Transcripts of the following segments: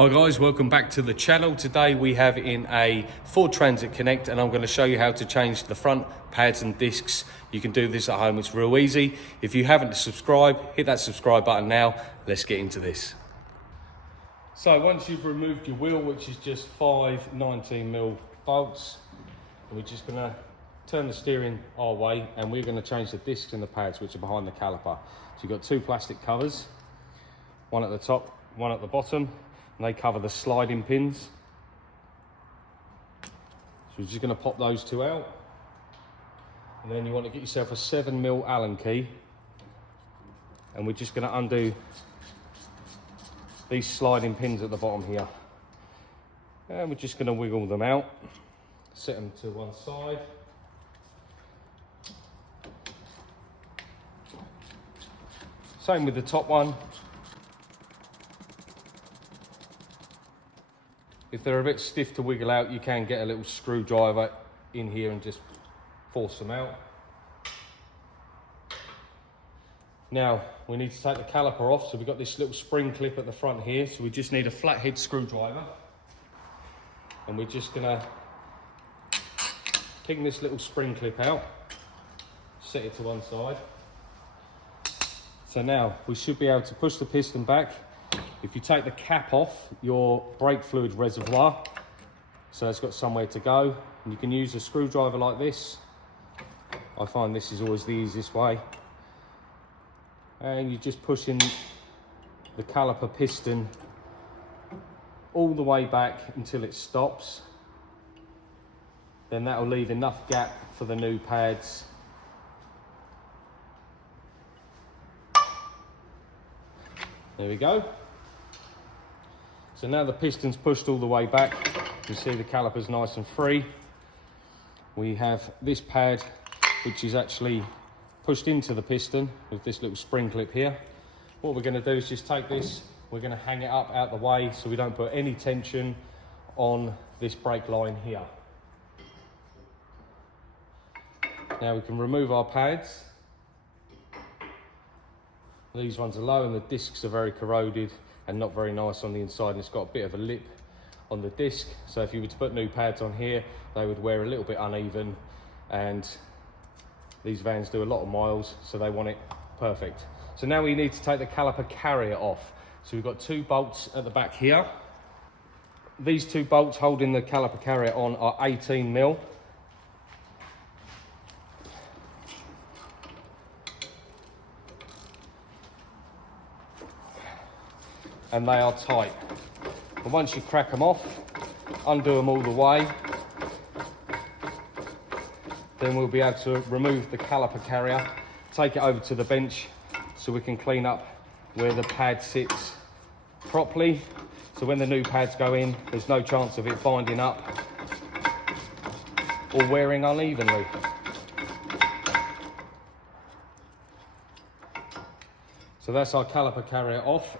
Hi guys, welcome back to the channel. Today we have in a Ford Transit Connect and I'm going to show you how to change the front pads and discs. You can do this at home, it's real easy. If you haven't subscribed, hit that subscribe button now. Let's get into this. So once you've removed your wheel, which is just 5 19mm bolts, we're just going to turn the steering our way and we're going to change the discs and the pads which are behind the caliper. So you've got two plastic covers, one at the top, one at the bottom. And they cover the sliding pins. So we're just going to pop those two out. And then you want to get yourself a 7mm Allen key. And we're just going to undo these sliding pins at the bottom here. And we're just going to wiggle them out. Set them to one side. Same with the top one. If they're a bit stiff to wiggle out, you can get a little screwdriver in here and just force them out. Now, we need to take the caliper off, so we've got this little spring clip at the front here, so we just need a flathead screwdriver. And we're just gonna ping this little spring clip out, set it to one side. So now, we should be able to push the piston back. If you take the cap off your brake fluid reservoir, so it's got somewhere to go, and you can use a screwdriver like this. I find this is always the easiest way. And you just push in the caliper piston all the way back until it stops. Then that'll leave enough gap for the new pads. There we go. So now the piston's pushed all the way back, you see the caliper's nice and free. We have this pad, which is actually pushed into the piston with this little spring clip here. What we're going to do is just take this, we're going to hang it up out the way so we don't put any tension on this brake line here. Now we can remove our pads. These ones are low and the discs are very corroded and not very nice on the inside, and it's got a bit of a lip on the disc, so if you were to put new pads on here they would wear a little bit uneven, and these vans do a lot of miles so they want it perfect. So now we need to take the caliper carrier off. So we've got two bolts at the back here. These two bolts holding the caliper carrier on are 18mm. And they are tight. And once you crack them off, undo them all the way, then we'll be able to remove the caliper carrier, take it over to the bench so we can clean up where the pad sits properly. So when the new pads go in, there's no chance of it binding up or wearing unevenly. So that's our caliper carrier off.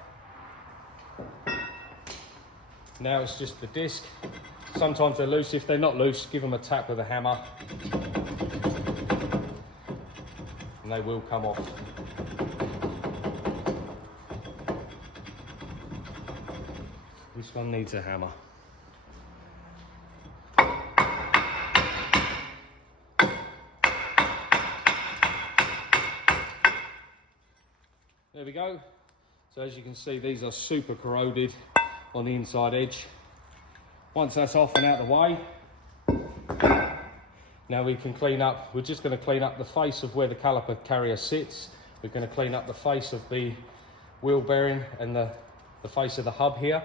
Now it's just the disc. Sometimes they're loose. If they're not loose, give them a tap with a hammer and they will come off. This one needs a hammer. There we go. So as you can see, these are super corroded on the inside edge. Once that's off and out of the way, now we can clean up. We're just going to clean up the face of where the caliper carrier sits. We're going to clean up the face of the wheel bearing and the face of the hub here.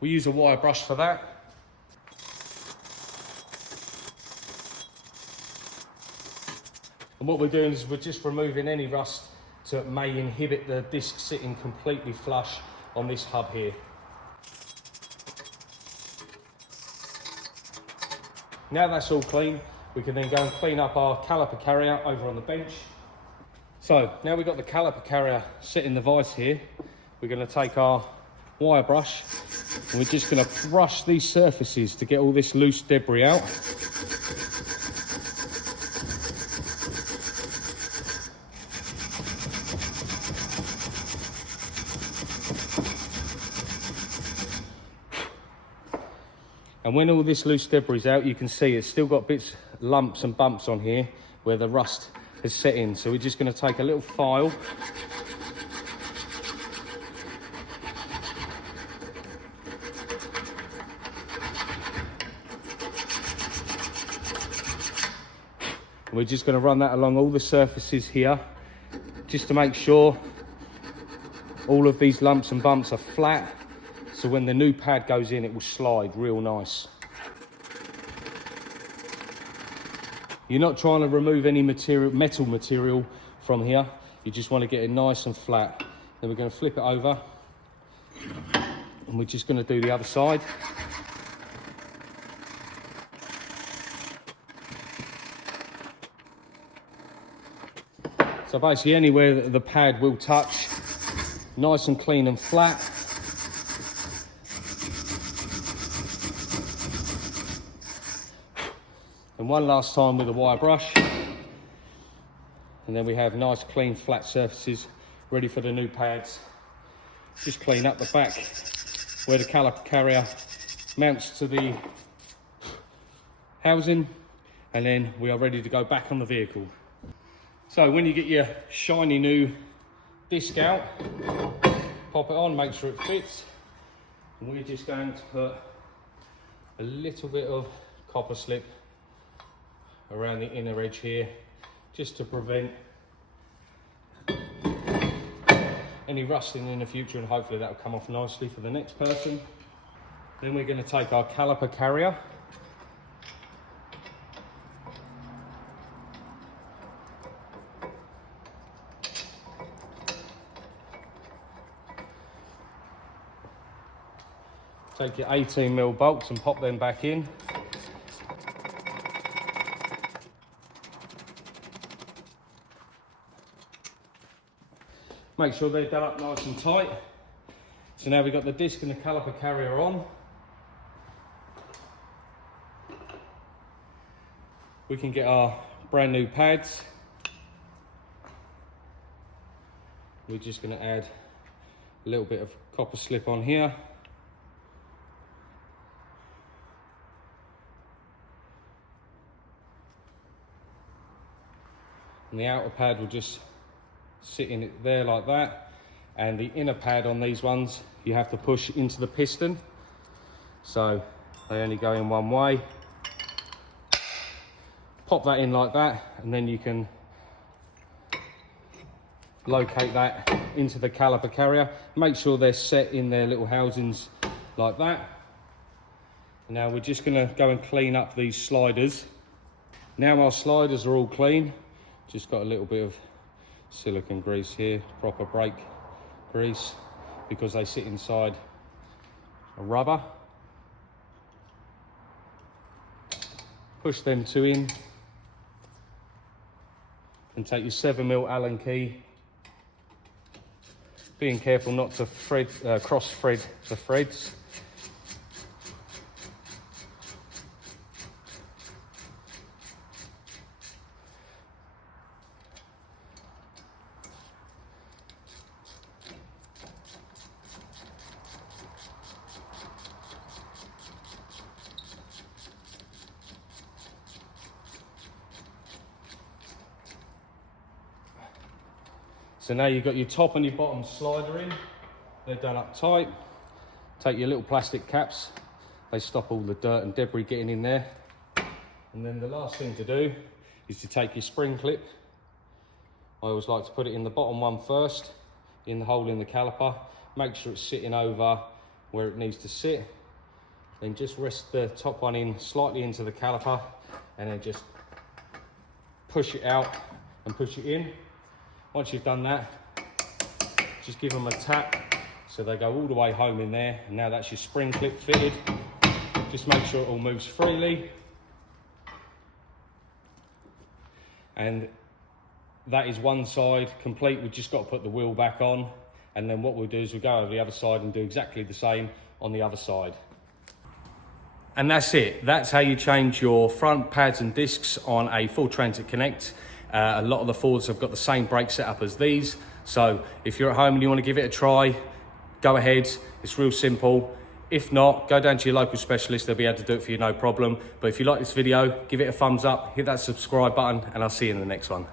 We use a wire brush for that. And what we're doing is we're just removing any rust that may inhibit the disc sitting completely flush on this hub here. Now that's all clean, we can then go and clean up our caliper carrier over on the bench. So now we've got the caliper carrier set in the vise here, we're going to take our wire brush and we're just going to brush these surfaces to get all this loose debris out. And when all this loose debris is out, you can see it's still got bits, lumps and bumps on here where the rust has set in. So we're just going to take a little file. And we're just going to run that along all the surfaces here, just to make sure all of these lumps and bumps are flat. So when the new pad goes in, it will slide real nice. You're not trying to remove any metal material from here. You just want to get it nice and flat. Then we're going to flip it over. And we're just going to do the other side. So basically anywhere that the pad will touch, nice and clean and flat. And one last time with a wire brush. And then we have nice clean flat surfaces ready for the new pads. Just clean up the back where the caliper carrier mounts to the housing, and then we are ready to go back on the vehicle. So when you get your shiny new disc out, pop it on, make sure it fits. And we're just going to put a little bit of copper slip around the inner edge here, just to prevent any rusting in the future, and hopefully that will come off nicely for the next person. Then we're going to take our caliper carrier, take your 18mm bolts and pop them back in. Make sure they're done up nice and tight. So now we've got the disc and the caliper carrier on. We can get our brand new pads. We're just going to add a little bit of copper slip on here. And the outer pad will just sit in it there like that, and the inner pad on these ones you have to push into the piston, so they only go in one way. Pop that in like that, and then you can locate that into the caliper carrier. Make sure they're set in their little housings like that. Now we're just going to go and clean up these sliders. Now our sliders are all clean, just got a little bit of silicone grease here, proper brake grease, because they sit inside a rubber. Push them two in and take your 7mm Allen key, being careful not to cross thread the threads. So now you've got your top and your bottom slider in, they're done up tight. Take your little plastic caps, they stop all the dirt and debris getting in there. And then the last thing to do is to take your spring clip. I always like to put it in the bottom one first, in the hole in the caliper. Make sure it's sitting over where it needs to sit. Then just rest the top one in slightly into the caliper, and then just push it out and push it in. Once you've done that, just give them a tap so they go all the way home in there. And now that's your spring clip fitted. Just make sure it all moves freely. And that is one side complete. We've just got to put the wheel back on. And then what we'll do is we'll go over the other side and do exactly the same on the other side. And that's it. That's how you change your front pads and discs on a Ford Transit Connect. A lot of the Fords have got the same brake setup as these. So if you're at home and you want to give it a try, go ahead. It's real simple. If not, go down to your local specialist. They'll be able to do it for you, no problem. But if you like this video, give it a thumbs up, hit that subscribe button, and I'll see you in the next one.